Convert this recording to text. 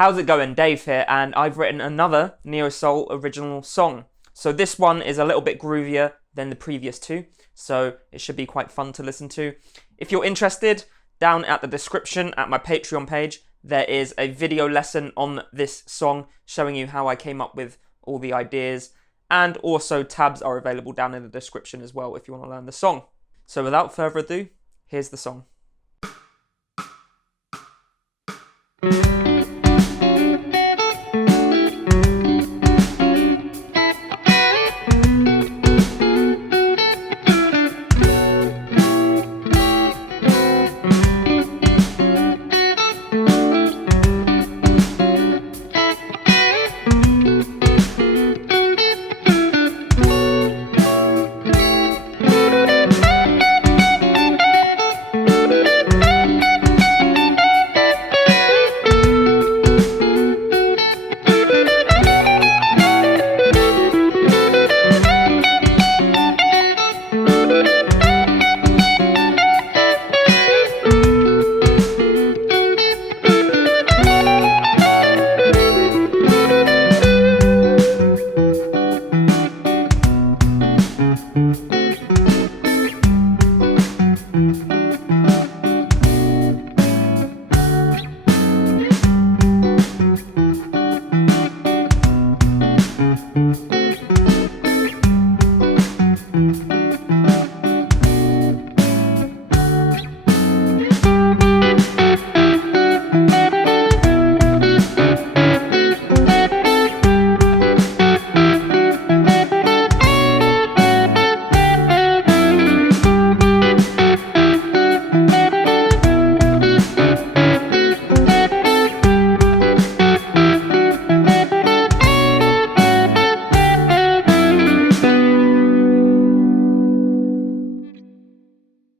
How's it going? Dave here, and I've written another Neo-Soul original song. So this one is a little bit groovier than the previous two, so it should be quite fun to listen to. If you're interested, down at the description at my Patreon page, there is a video lesson on this song showing you how I came up with all the ideas, and also tabs are available down in the description as well if you want to learn the song. So without further ado, here's the song.